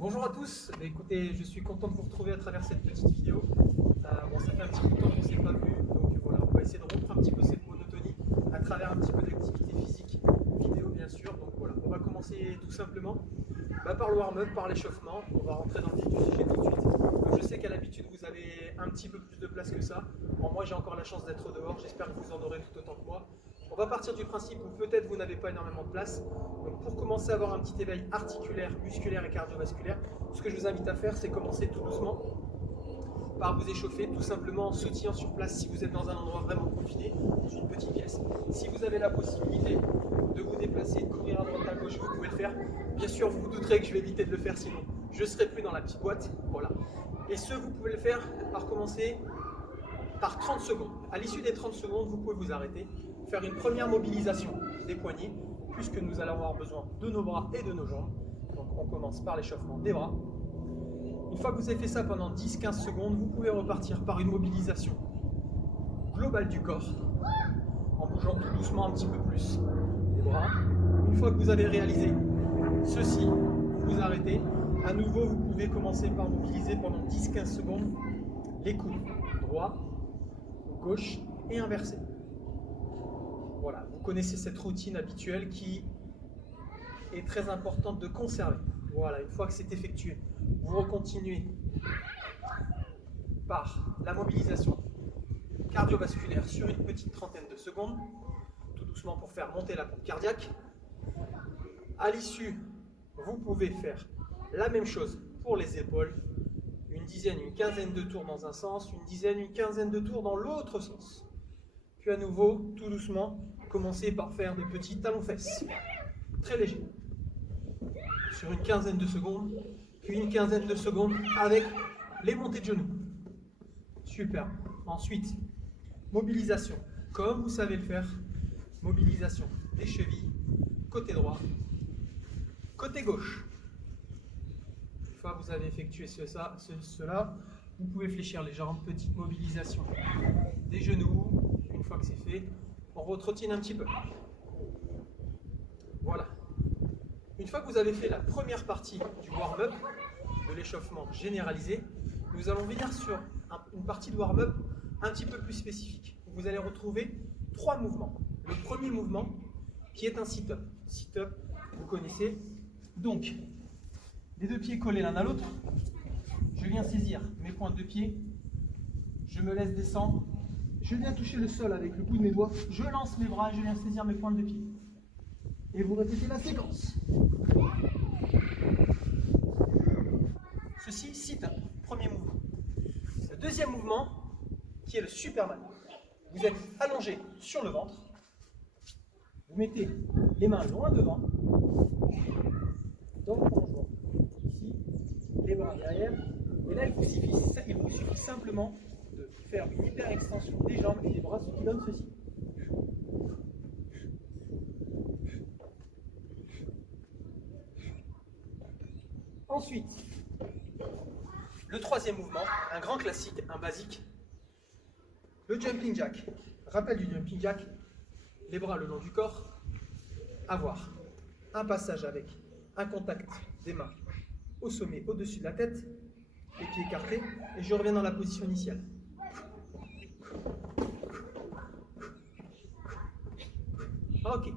Bonjour à tous, écoutez, je suis content de vous retrouver à travers cette petite vidéo. Bon, ça fait un petit peu de temps qu'on ne s'est pas vu, donc voilà, on va essayer de rompre un petit peu cette monotonie à travers un petit peu d'activité physique, vidéo bien sûr. Donc voilà, on va commencer tout simplement par le warm-up, par l'échauffement. On va rentrer dans le vif du sujet tout de suite. Donc, je sais qu'à l'habitude vous avez un petit peu plus de place que ça. Bon, moi j'ai encore la chance d'être dehors, j'espère que vous en aurez tout autant que moi. On va partir du principe où peut-être vous n'avez pas énormément de place. Donc pour commencer à avoir un petit éveil articulaire, musculaire et cardiovasculaire, ce que je vous invite à faire, c'est commencer tout doucement par vous échauffer, tout simplement en sautillant sur place si vous êtes dans un endroit vraiment confiné, dans une petite pièce. Si vous avez la possibilité de vous déplacer, de courir à droite à gauche, vous pouvez le faire. Bien sûr, vous vous douterez que je vais éviter de le faire, sinon je ne serai plus dans la petite boîte. Voilà. Et vous pouvez le faire par commencer par 30 secondes. À l'issue des 30 secondes, vous pouvez vous arrêter, faire une première mobilisation des poignets, puisque nous allons avoir besoin de nos bras et de nos jambes. Donc on commence par l'échauffement des bras. Une fois que vous avez fait ça pendant 10-15 secondes, vous pouvez repartir par une mobilisation globale du corps, en bougeant tout doucement un petit peu plus les bras. Une fois que vous avez réalisé ceci, vous vous arrêtez. À nouveau, vous pouvez commencer par mobiliser pendant 10-15 secondes les coudes droit, gauche et inversé. Voilà, vous connaissez cette routine habituelle qui est très importante de conserver. Voilà, une fois que c'est effectué, vous recontinuez par la mobilisation cardiovasculaire sur une petite trentaine de secondes, tout doucement pour faire monter la pompe cardiaque. À l'issue, vous pouvez faire la même chose pour les épaules, une dizaine, une quinzaine de tours dans un sens, une dizaine, une quinzaine de tours dans l'autre sens. Puis à nouveau, tout doucement, commencez par faire des petits talons-fesses, très légers, sur une quinzaine de secondes, puis une quinzaine de secondes avec les montées de genoux. Super. Ensuite, mobilisation, comme vous savez le faire, mobilisation des chevilles, côté droit, côté gauche. Une fois que vous avez effectué cela, vous pouvez fléchir les jambes, petite mobilisation des genoux. Une fois que c'est fait, on retrottine un petit peu. Voilà. Une fois que vous avez fait la première partie du warm-up, de l'échauffement généralisé, nous allons venir sur une partie de warm-up un petit peu plus spécifique. Vous allez retrouver 3 mouvements. Le premier mouvement, qui est un sit-up. Sit-up, vous connaissez. Donc, les deux pieds collés l'un à l'autre, je viens saisir mes pointes de pied, je me laisse descendre, je viens toucher le sol avec le bout de mes doigts, je lance mes bras et je viens saisir mes pointes de pied. Et vous répétez la séquence. Ceci, sit-up, premier mouvement. Le deuxième mouvement, qui est le Superman. Vous êtes allongé sur le ventre, vous mettez les mains loin devant, dans le plongeon, ici, les bras derrière, et là il vous suffit simplement de faire une hyper extension des jambes et des bras, ce qui donne ceci. Ensuite, le troisième mouvement, un grand classique, un basique, le jumping jack. Rappel du jumping jack, les bras le long du corps, avoir un passage avec un contact des mains au sommet, au-dessus de la tête, les pieds écartés, et je reviens dans la position initiale. Ok.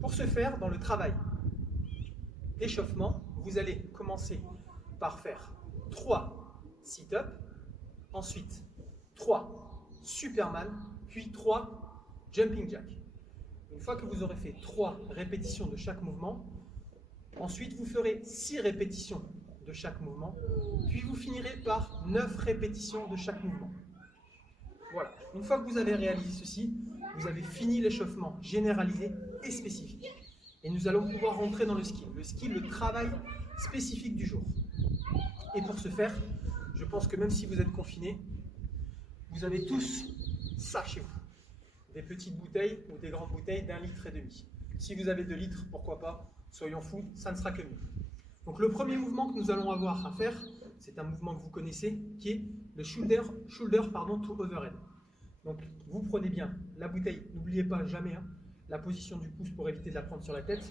Pour ce faire, dans le travail d'échauffement, vous allez commencer par faire 3 sit-up, ensuite 3 Superman, puis 3 jumping jack. Une fois que vous aurez fait 3 répétitions de chaque mouvement, ensuite vous ferez 6 répétitions de chaque mouvement, puis vous finirez par 9 répétitions de chaque mouvement. Voilà. Une fois que vous avez réalisé ceci, vous avez fini l'échauffement généralisé et spécifique. Et nous allons pouvoir rentrer dans le skill. Le skill, le travail spécifique du jour. Et pour ce faire, je pense que même si vous êtes confinés, vous avez tous ça chez vous. Des petites bouteilles ou des grandes bouteilles d'1,5 litre. Si vous avez 2 litres, pourquoi pas, soyons fous, ça ne sera que mieux. Donc le premier mouvement que nous allons avoir à faire, c'est un mouvement que vous connaissez, qui est le shoulder to overhead. Donc vous prenez bien la bouteille, n'oubliez pas jamais la position du pouce pour éviter de la prendre sur la tête.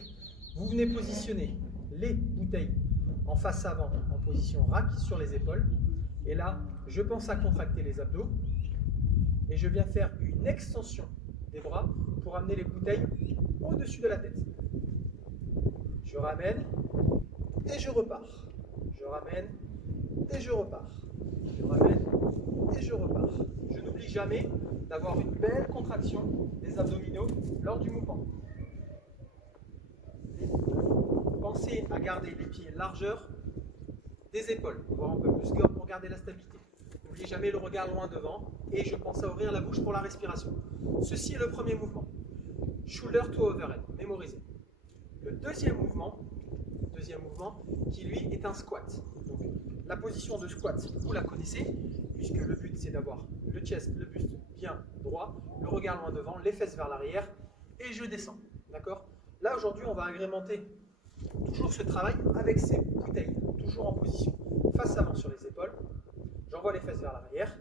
Vous venez positionner les bouteilles en face avant, en position rack sur les épaules. Et là, je pense à contracter les abdos. Et je viens faire une extension des bras pour amener les bouteilles au-dessus de la tête. Je ramène et je repars. Je ramène et je repars. Je ramène et je repars. Je n'oublie jamais d'avoir une belle contraction des abdominaux lors du mouvement. Pensez à garder les pieds largeur des épaules, voire un peu plus pour garder la stabilité. N'oubliez jamais le regard loin devant et je pense à ouvrir la bouche pour la respiration. Ceci est le premier mouvement. Shoulder to overhead, mémorisez. Le deuxième mouvement qui lui est un squat. Donc, la position de squat, vous la connaissez, puisque le but c'est d'avoir le chest, le buste bien droit, le regard loin devant, les fesses vers l'arrière, et je descends. D'accord? Là aujourd'hui on va agrémenter toujours ce travail avec ces bouteilles, toujours en position face avant sur les épaules. J'envoie les fesses vers l'arrière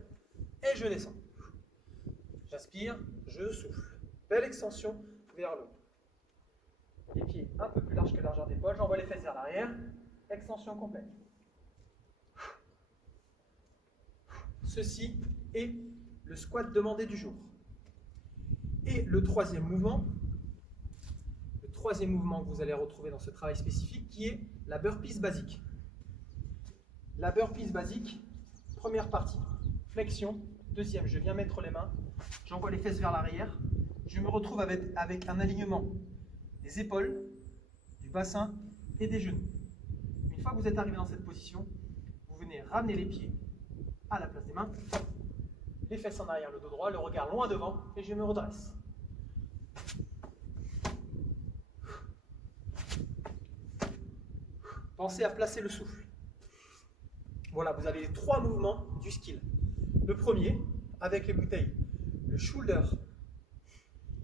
et je descends. J'inspire, je souffle. Belle extension vers le haut. Les pieds un peu plus larges que largeur d'épaule, j'envoie les fesses vers l'arrière, extension complète. Ceci est le squat demandé du jour. Et le troisième mouvement que vous allez retrouver dans ce travail spécifique, qui est la burpees basique. La burpees basique, première partie, flexion. Deuxième, je viens mettre les mains, j'envoie les fesses vers l'arrière, je me retrouve avec un alignement des épaules, du bassin et des genoux. Une fois que vous êtes arrivé dans cette position, vous venez ramener les pieds à la place des mains, les fesses en arrière, le dos droit, le regard loin devant et je me redresse. Pensez à placer le souffle. Voilà, vous avez les trois mouvements du skill. Le premier, avec les bouteilles, le shoulder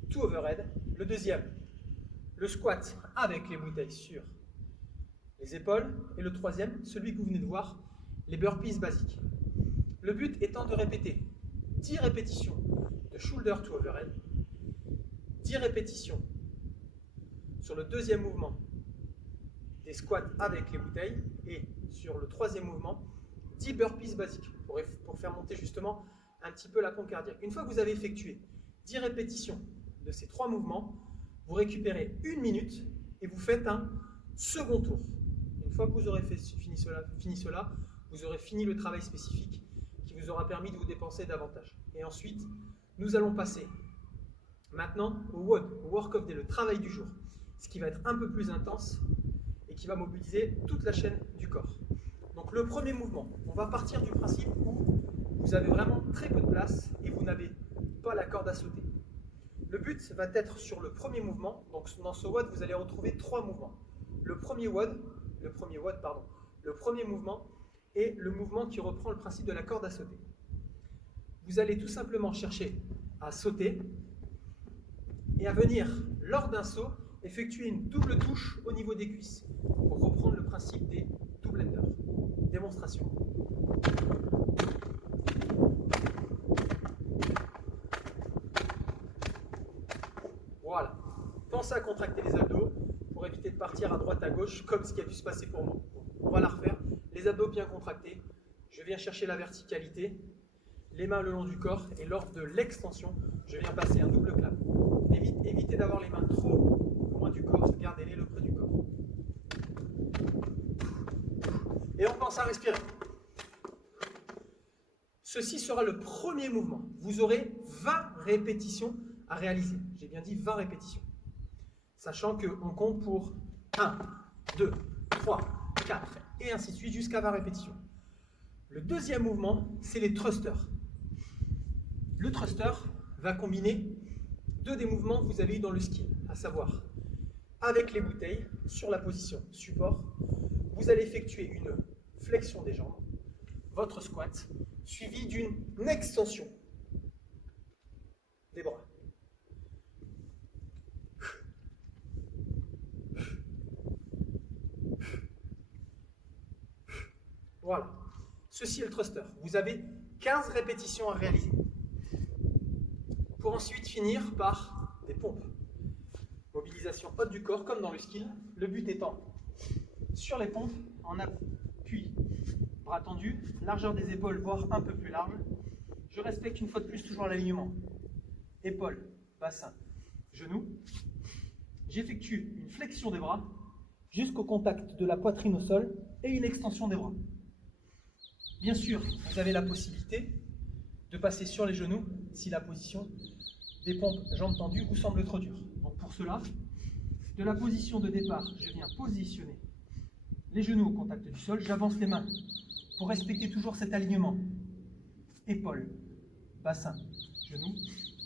to overhead. Le deuxième, le squat avec les bouteilles sur les épaules. Et le troisième, celui que vous venez de voir, les burpees basiques. Le but étant de répéter 10 répétitions de shoulder to overhead, 10 répétitions sur le deuxième mouvement des squats avec les bouteilles et sur le troisième mouvement, 10 burpees basiques pour faire monter justement un petit peu la pompe cardiaque. Une fois que vous avez effectué 10 répétitions de ces trois mouvements, vous récupérez 1 minute et vous faites un second tour. Une fois que vous aurez fini cela, vous aurez fini le travail spécifique qui vous aura permis de vous dépenser davantage. Et ensuite, nous allons passer maintenant au WOD, au Work of Day, le travail du jour, ce qui va être un peu plus intense et qui va mobiliser toute la chaîne du corps. Donc le premier mouvement, on va partir du principe où vous avez vraiment très peu de place et vous n'avez pas la corde à sauter. Le but va être sur le premier mouvement, donc dans ce WOD, vous allez retrouver 3 mouvements. Le premier mouvement est le mouvement qui reprend le principe de la corde à sauter. Vous allez tout simplement chercher à sauter et à venir, lors d'un saut, effectuer une double touche au niveau des cuisses pour reprendre le principe des double enders. Démonstration. Voilà. Pensez à contracter les abdos pour éviter de partir à droite à gauche comme ce qui a dû se passer pour moi. On va la refaire. Les abdos bien contractés. Je viens chercher la verticalité. Les mains le long du corps et lors de l'extension, je viens passer un double clap. Évitez d'avoir les mains trop loin du corps, gardez-les le près du corps. Et on pense à respirer. Ceci sera le premier mouvement. Vous aurez 20 répétitions à réaliser. J'ai bien dit 20 répétitions. Sachant qu'on compte pour 1, 2, 3, 4 et ainsi de suite jusqu'à 20 répétitions. Le deuxième mouvement, c'est les thrusters. Le thruster va combiner 2 des mouvements que vous avez eu dans le skill, à savoir avec les bouteilles sur la position support, vous allez effectuer une flexion des jambes, votre squat, suivi d'une extension des bras. Voilà. Ceci est le thruster. Vous avez 15 répétitions à réaliser. Pour ensuite finir par des pompes. Mobilisation haute du corps, comme dans le skill. Le but étant sur les pompes en appui. Bras tendus, largeur des épaules, voire un peu plus large. Je respecte une fois de plus toujours l'alignement. Épaules, bassin, genoux. J'effectue une flexion des bras jusqu'au contact de la poitrine au sol et une extension des bras. Bien sûr, vous avez la possibilité de passer sur les genoux si la position des pompes jambes tendues vous semble trop dure. Donc pour cela, de la position de départ, je viens positionner les genoux au contact du sol, j'avance les mains pour respecter toujours cet alignement. Épaules, bassin, genoux.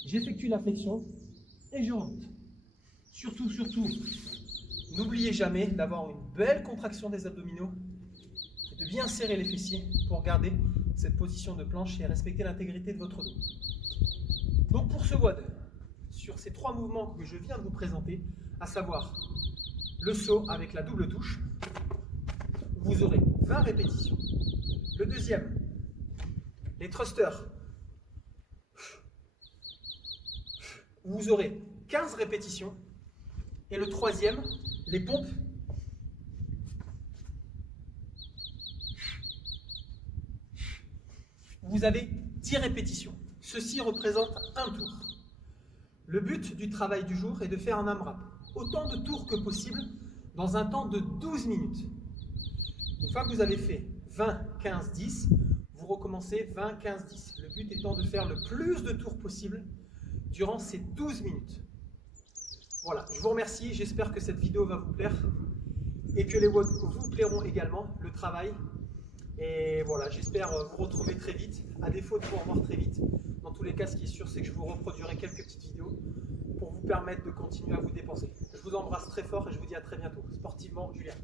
J'effectue la flexion et je remonte. Surtout, n'oubliez jamais d'avoir une belle contraction des abdominaux et de bien serrer les fessiers pour garder cette position de planche et respecter l'intégrité de votre dos. Donc pour ce WOD, sur ces 3 mouvements que je viens de vous présenter, à savoir le saut avec la double touche, vous aurez 20 répétitions. Le deuxième, les thrusters, vous aurez 15 répétitions. Et le troisième, les pompes, vous avez 10 répétitions. Ceci représente un tour. Le but du travail du jour est de faire un AMRAP, autant de tours que possible, dans un temps de 12 minutes. Une fois que vous avez fait 20, 15, 10, vous recommencez 20, 15, 10. Le but étant de faire le plus de tours possible durant ces 12 minutes. Voilà, je vous remercie, j'espère que cette vidéo va vous plaire et que les WOD vous plairont également, le travail. Et voilà, j'espère vous retrouver très vite, à défaut de vous revoir très vite. Dans tous les cas, ce qui est sûr, c'est que je vous reproduirai quelques petites vidéos pour vous permettre de continuer à vous dépenser. Je vous embrasse très fort et je vous dis à très bientôt. Sportivement, Julien.